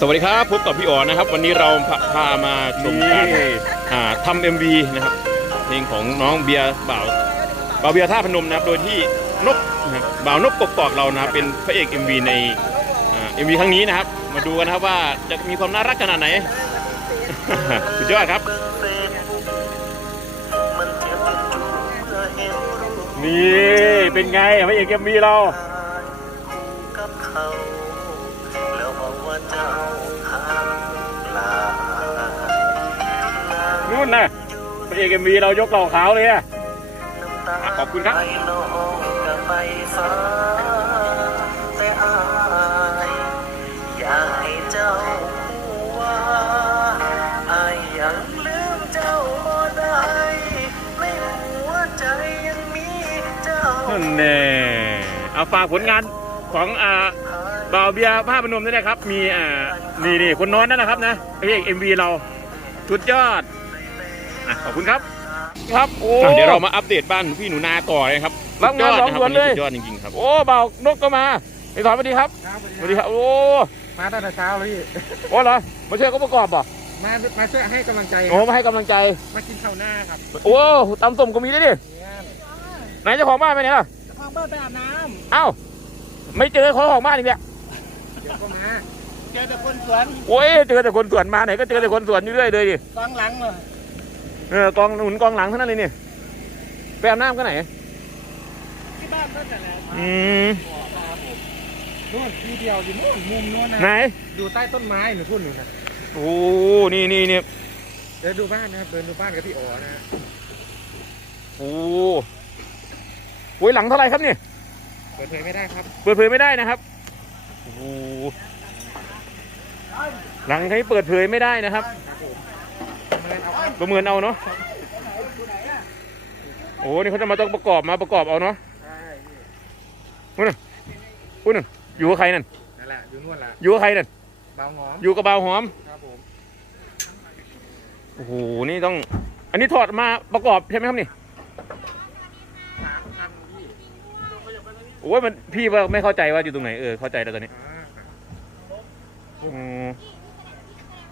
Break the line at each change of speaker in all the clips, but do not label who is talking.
สวัสดีครับพบกับพี่อ๋อนะครับ วันนี้เราพาพามาชมการอ่าทำเอ็มวีนะครับเพลงของน้องเบียร์บ่าวบ่าวเบียร์ท่าพนมนะครับ โดยที่นกนะครับบ่าวนกกกอกเรานะครับเป็นพระเอก MV ในเอ็มวีครั้งนี้นะครับ มาดูกันนะครับว่าจะมีความน่ารักขนาดไหน สุดยอดครับ นี่เป็นไงพระเอก MV เรา
กับเขา
นนนะพระเอก MV เรายกเหล่าขาวเลยอะขอบคุณครับ
แต่อายอยากให้เจ้ารู้ว่าอายยังลืมเจ้าบ่ได้ในหัวใจยังมีเจ้า
นั่นแน่เอาฝากผลงานของอ่าบ่าวเบียร์ผ้าพนมด้วยนะครับ มีอ่านี่นี่คนนอนนั่นนะครับนะพระเอก MV เราสุดยอด อะขอบคุณครับ
ครับโอ้
อะเดี๋ยวเรามาอัปเดตบ้านพี่หนูนาต่อเลยครับ
รับงาน
สุดยอดะค
สองสวนเลย
สุดยอดจริงๆครับ
โอ้เบานกก็มาไอ้ถอนสวัสดีครับสวัสดีครับโอ้
มาตั้งแต่เช้าเลยพี่
โอ้เหรอมาช่วยเขาประกอบป่ะ
มามาช่วยให้กำลังใจ
โอ้มาให้กำลังใจ
มากินข้าวหน้าครับ
โอ้ตำส้มก็มีด้วยดิ
เนี่ย
ไหนเจ้าของบ้านไปไหนล่ะ
ทางบ้านไปอาบน้
เอ้าไม่เจอเขาของบ้านอีกเนี่ยำ
เดี๋ยวก็มา เจอแต่คนสวน
โอ้ยเจอแต่คนสวนมาไหนก็เจอแต่คนสวนอยู่เรื่อยเลยดิ
กองหลังเลย
เออกองหนุนกองหลังเท่านั้นเลยนี่ไปอาบน้ำกันไหน
ที่บ้านก็แต่ละ
อืม
นู่นทีเดียวอยู่นู่นมุมนู่นนะ
ไหน
อยู่ใต้ต้นไม้หนูพูดหนูนะ
โอ้นี่นี่นี่
เดินดูบ้านนะครับเดินดูบ้านกับพี่โอนะฮะ
โอ้โอ้ยหลังเท่าไหร่ครับเนี่ย
เปิดเผยไม่ได้ครับ
เปิดเผยไม่ได้นะครับโอ้โหหลังใครเปิดเผยไม่ได้นะครับ ประเมินเอาเนาะโอ้นี่เขาจะมาต้องประกอบมาประกอบเอาเนาะ
ใช่พี่
อุ้ยนั่นอุ้ยนั่นอยู่กับใครนั่น
นั่นแหละอยู่นู่นแหละ
อยู่กับใครนั่น
เบาหอม
อยู่กับบ่าวหอม
ครับผม
โอ้โหนี่ต้อง อันนี้ถอดมาประกอบใช่ไหมครับนี่
สามพันพี่
โอ้ยมันพี่ว่าไม่เข้าใจว่าอยู่ตรงไหนเออเข้าใจแล้วตอนนี้
อ่า
อืม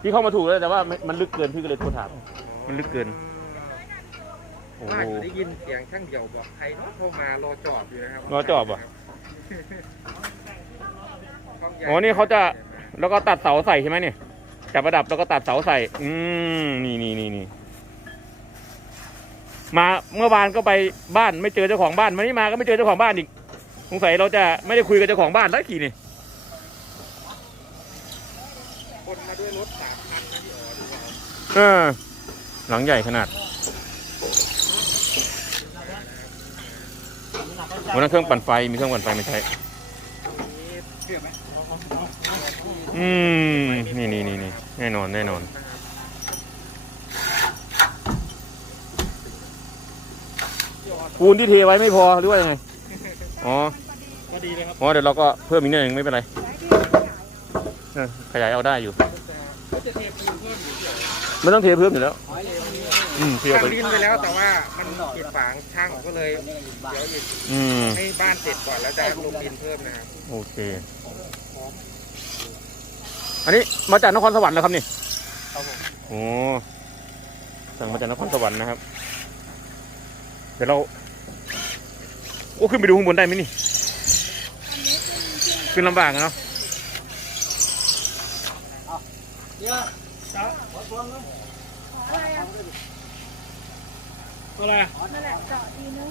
พี่เข้ามาถูกแล้วแต่ว่ามันมันลึกเกินพี่ก็เลยโทรถามมันลึกเกิน โอ้
บ้าน
โห
ได้ยินเสียงช่างเดี่ยวบอกใครเนาะโทรมารอจอบอยู่นะครับ
รอจอบเหรออ๋อนี่เขาจะแล้วก็ตัดเสาใส่ใช่ไหมเนี่ยจับประดับแล้วก็ตัดเสาใส่ อืมนี่นี่นี่นี่มาเมื่อวานก็ไปบ้านไม่เจอเจ้าของบ้านวันนี้มาก็ไม่เจอเจ้าของบ้านอีกสงสัยเราจะไม่ได้คุยกับเจ้าของบ้านสักทีนี่
คนมาด้วยร ถสามคันนะพี่อ๋อดูว่า
เออหลังใหญ่ขนาดวันนั้นเครื่องปั่นไฟมีเครื่องปั่นไฟไม่ใช่
เชื่อไหม
อืมนี่นี่นี่นี่แน่นอนแน่นอน ปูนที่เทไว้ไม่พอหรือว่ายังไง อ๋อ
ก็ดีเลยครับ
อ๋อเดี๋ยวเราก็เพิ่มอีกนิดนึงไม่เป็นไรเออขยายเอาได้อยู่
ก็จะเไม่
ต้องเทเพิ่มอยู่แล้ว
ร้อยเลยวันนี้
อืมเทเอา
ช่าง
ไป
ดินไปแล้วแต่ว่ามันปิดฝางช่างก็เลยเดี๋ยวอีก
อืม
ให้บ้านเสร็จก่อนแล้วจะลงดินเพิ่มนะครับ
โอเค อันนี้มาจากนครสวรรค์แล้วครับนี่
ครับผม
โอ้สั่งมาจากนครสวรรค์นะครับ เดี๋ยวเรา โอ้ขึ้นไปดูข้างบนได้ไหมนี่ ขึ้นลำบากอะเนาะ
อะไร
นั่นแหละเจาะทีนึง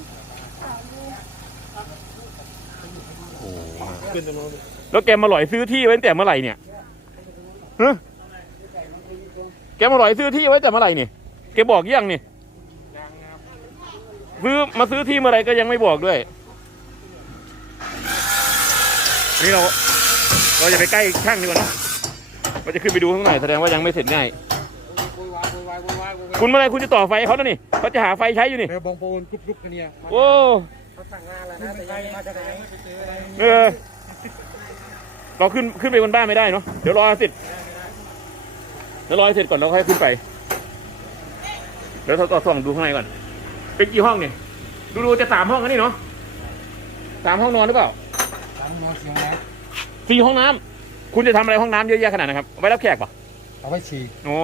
เจาะรู
โอ้
ขึ้นตรงโน้น
แล้วแกมาหลอยซื้อที่ไว้ตั้งแต่เมื่อไหร่เนี่ยฮะแกมาหลอยซื้อที่ไว้แต่เมื่อไหร่เนี่ยแกบอกยังนี่
ยังนะครับ
ซื้อมาซื้อที่เมื่อไหร่ก็ยังไม่บอกด้วยนี่เราเราจะไปใกล้ช่างดีกว่าเนอะ เราจะขึ้นไปดูข้างในแสดงว่ายังไม่เสร็จง่าย
โวยวายโวยวายโวยวายโวยวาย
คุณเมื่อไหรคุณจะต่อไฟเขาแล้วนี่เขาจะหาไฟใช้อยู่นี่
เดี๋ยวบองโปนกรุบกรุบกันเนี่ย
โอ้
เขาสั่งงานแล้วนะแต่ยังมาจากไหนไปเจออะไร
เออเราขึ้นขึ้นไปบนบ้านไม่ได้เนาะเดี๋ยวรอเสร็จเดี๋ยวรอให้เสร็จก่อนเราค่อยขึ้นไปเดี๋ยวเราต่อส่องดูข้างในก่อน เป็นกี่ห้องเนี่ยดูดูจะสามห้องกันนี่เนาะสามห้องนอนหรือเปล่า
สั่งนอนเสียงแล้ว
สี่ห้องน้ คุณจะทำอะไรห้องน้ำเยอะแยะขนาดนั้นครับเอาไว้รับแขกป่ะ
เอาไว้ฉี่
โอ้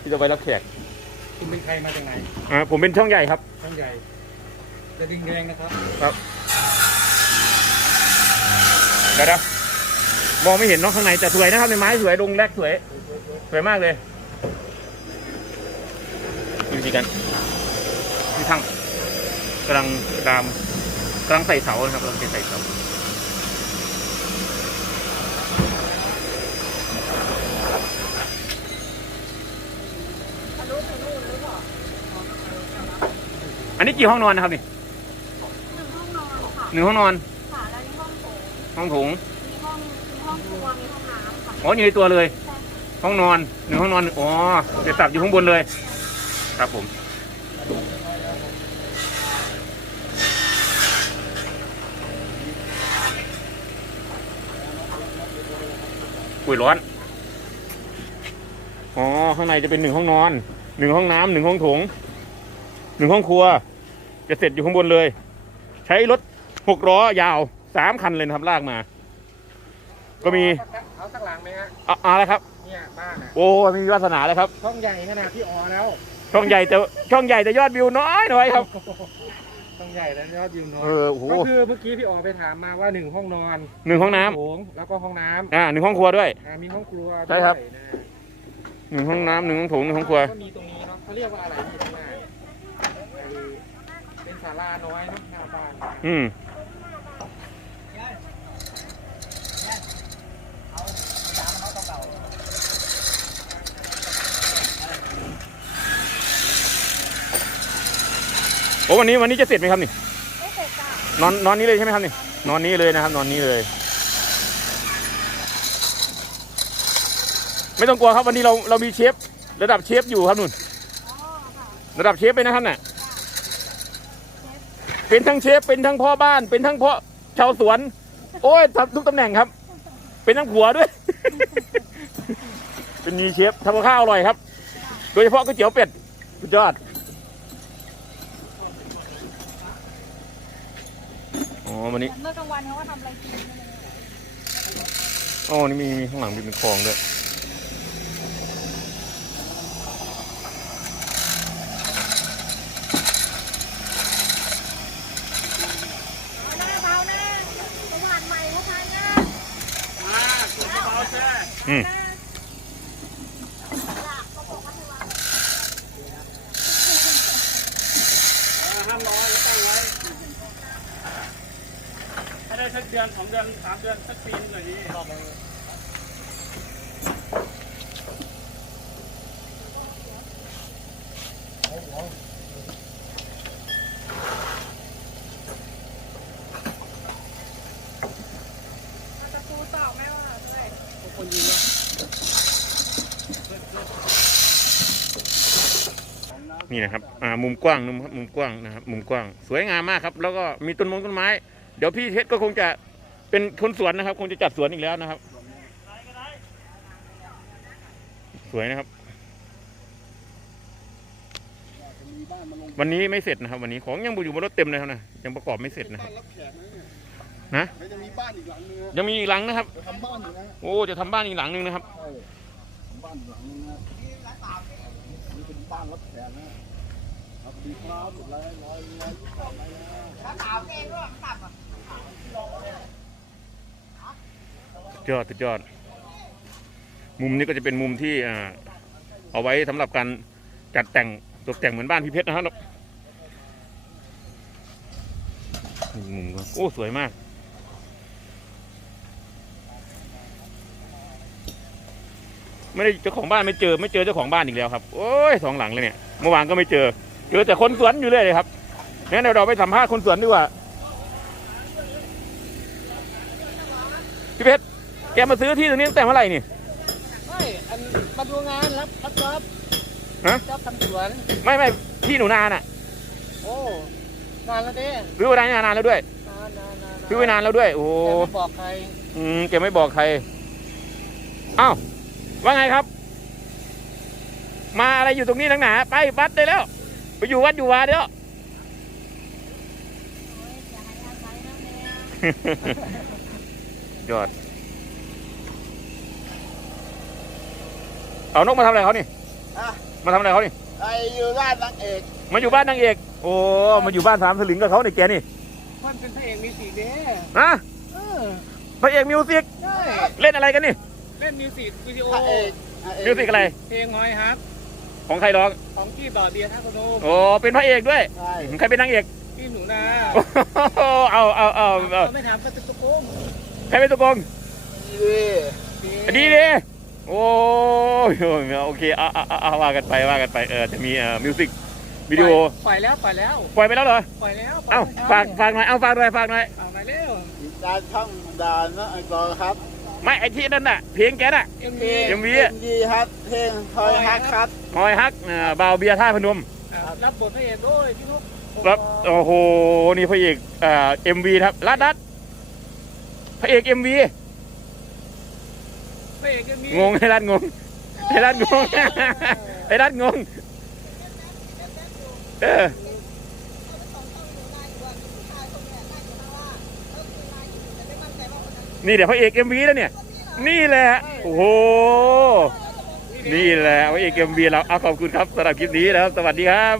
ที่จะไว้รับแขก
คุณเป็นใครมาจากไหน
อ่าผมเป็นช่องใหญ่ครับ
ช่างใหญ่จะดิงแดงนะครับ
เดี๋ยวนะมองไม่เห็นเนาะข้างในแต่สวยนะครับในไม้สวยลงแรกสวย สวยมากเลยดูสิกันที่ทั้งกำลังตามกำลังใส่เสานะครับกำลังจะใส่เสา นนี้กี่ห้องนอนนะครับนี่
หนึ่งห้องนอน
หนึ่งห้องนอน
ค่ะค่ะแล้วนี่ห้องโถง
ห้องโถง
มีห้องมีห้องครัวมีห้องน้ำค่ะ
อ๋ออยู่ในตัวเลย
ใช่
ห้องนอนหนึ่งห้องนอนอ๋อจะตับอยู่ข้างบนเลย ครับผมอุ้ยร้อน อ๋อ ข้างในจะเป็นหนึ่งห้องนอน หนึ่งห้องน้ำหนึ่งห้องโถง หนึ่งห้องครัว จะเสร็จอยู่ข้างบนเลย ใช้รถหกล้อยาวสามคันเลยนะครับลากมา ก็มี
เอาสักหลังไหมฮะ
อะอะไรครับ
เนี่ยบ้านอะ
โอ้มีวาสนาเลยครับ
ช่องใหญ่ขนาดพี่ออแล้ว
ช่องใหญ่แต่ช่องใหญ่แต่ยอดวิวน้อยน้อยครับ
ช่องใหญ่แล้วยอดวิวน้อย
เออโอ้โห
ก็คือเมื่อกี้พี่ออไปถามมาว่าหนึ่งห้องนอน
หนึ่งห้องน้ำ
โถงแล้วก็ห้องน้ำ
อ่าหนึ่งห้องครัวด้วย
อ่ามีห้องครัว
ใช่ครับ
ด้วยนะ
หนึ่งห้องน้ำหนึ่งห้องโถงหนึ่งห้องครัว
ก็มีตรงนี้เนาะเขาเรียกว่าอะไรที่ข้างหน้าเนี่ยไอ้เป็น ศาลาน้อยเนาะหน้าบ้าน
อืมโอ้วันนี้วันนี้จะเสร็จไหมครับนี่
ไม่เสร็จจ้ะ
นอนนอนนี้เลยใช่ไหมครับนี่นอนนี้เลยนะครับ นอนนี้เลย ไม่ต้องกลัวครับวันนี้เราเรามีเชฟระดับเชฟอยู่ครับนุ่น
อ๋อค่ะ
ระดับเชฟไปนะครับน่ะ เป็นทั้งเชฟเป็นทั้งพ่อบ้าน เป็นทั้งพ่อชาวสวน โอ้ยทำทุกตำแหน่งครับ เป็นทั้งผัวด้วย เป็นมีเชฟทำกับข้าวอร่อยครับ โดยเฉพาะก๋วยเตี๋ยวเป็ดสุดยอดอ๋อวันนี้
เมื่อกลางวันเขาก็ทำอะไรกินกันเลย
อ๋อนี่มีมีข้างหลังมีเป็นคลองด้วย
เอาหน้าเบาหน้าสว่านใหม่เขาทานหน้า
อืม
ห้ามน้อยแล้วตั้งไว้ถ้าได้สักเดือนสองเดือนสามเดือนสักปีนึงหน่อยนี้รอบนึง
เอาตะปูตอกแม่ว่าด้วย
คนยิงเนาะ
นี่นะครับ อ่า มุมกว้างมุมมุมกว้างนะครับ มุมกว้าง สวยงามมากครับ แล้วก็มีต้นมงต้นไม้ เดี๋ยวพี่เพชรก็คงจะเป็นคนสวนนะครับ คงจะจัดสวนอีกแล้วนะครับ สวยนะครับ วันนี้ไม่เสร็จนะครับ วันนี้ของยังอยู่บนรถเต็มเลยครับนะยังประกอบไม่เสร็จนะครับนะ
จะมีบ้านอีกหลังนึง
ยังมีอีกหลังนะครับ
ทำบ้านอยู่นะ
โอ้จะทำบ้านอีกหลังหนึงนะครับ
ใช่ทำบ้านหลังนึงนะนี่เป็นบ้านรับแขกนะสวัสดีครับอะไรอะไรอะไรอะไรนะ
สุดยอ ยอดสุดยอด มุมนี้ก็จะเป็นมุมที่เอาไว้สำหรับการจัดแต่งตกแต่งเหมือนบ้านพี่เพชรนะครับมุมก็โอ้สวยมาก ไม่ได้เจ้าของบ้านไม่เจอ ไม่เจอเจ้าของบ้านอีกแล้วครับ โอ้ยสองหลังเลยเนี่ยเมื่อวานก็ไม่เจอเจอแต่คนสวนอยู่เรื่อยเลยครับงั้นเราไปสัมภาษณ์คนสวนดีกว่า พี่เพชร แกมาซื้อที่ตรงนี้ตั้งแต่เมื่อไหร่นี่
ไม่อันมาดูงานรับรับจ็อบ
ฮะ
จ็อบทำสวน
ไม่ไม่ที่หนูนาน่ะ
โอ้นานแล้วเด้
ซื้อไว้นานนานแล้วด้วย
นานนานนาน
ซื้อไว้นานแล้วด้วย โอ้
แต่ไม่บอกใคร
อืมแกไม่บอกใครอ้าวว่าไงครับ มาอะไรอยู่ตรงนี้นักหนาไปวัดได้แล้ว ไปอยู่วัดอยู่วาเดี๋ยว
อย่าให้อาศัยนะแม่
ยอด เอานกมาทำอะไรเขานี่
อะ
มาทำอะไรเขานี่
ไออยู่ร้านนางเอก
มาอยู่บ้านนางเอก โอ้มาอยู่บ้านสามสลึงกับเขาในแกนี่
มันเป็นพระเอกมิวสิกเด้
นะ
เออ
พระเอกมิวสิก
ใช่
เล่นอะไรกันนี่
เล่นมิวสิกวิดีโอ
พระเอกพระเอก
มิวสิกอะไร
เพลงหอยฮัท
ของใครร้อง
ของพี่บ่อเบียร์ท่าพนม
โอ้เป็นพระเอกด้วย
ใช่
ใครเป็นนางเอก
พี่หนูนา
โอ้โหเอาเอาเอาเอา
ไม่ถามก็ตุ๊กโกง
ใครเป็นตัวโกง
ดี
ดีดี โอ้ยโอเคอาเอาเอาเอาว่ากันไปว่ากันไปเออจะมีเอ่อมิวสิกวิดีโอ
ปล่อยแล้วปล่อยแล้ว
ปล่อยไปแล้วเหรอ
ปล่อยแล้ว
เอ้าฝากฝากหน่อยเอาฝากหน่อยฝากหน่อย
เอามาเร็ว
ดานช่องดานนะไอ้กอครับ
ไม่ไอที่นั่นน่ะเพลงแกน่ะ
เอ็ม
เพล
วี
ง
เอ็มวี
เอ็มวีครับเพลงคอยฮักครับ
หอยฮักเอ่อบ่าวเบียร์ท่าพนม
รับบทพระเอกด้วยพี่นุ๊ก
รับโอ้โหนี่พระเอกเอ่อเอ็มวีครับรัดรัดพระเอกเอ็มวี
พระเอกเอ็มวี
งงให้รัดงงให้รัดงงให้รัดงงเออนี่เดี๋ยวพระเอกเอ็มวีแล้วเนี่ย นี่แหละ โอ้โห นี่แหละพระเอกเอ็มวีเราเอาขอบคุณครับสำหรับคลิปนี้นะครับ สวัสดีครับ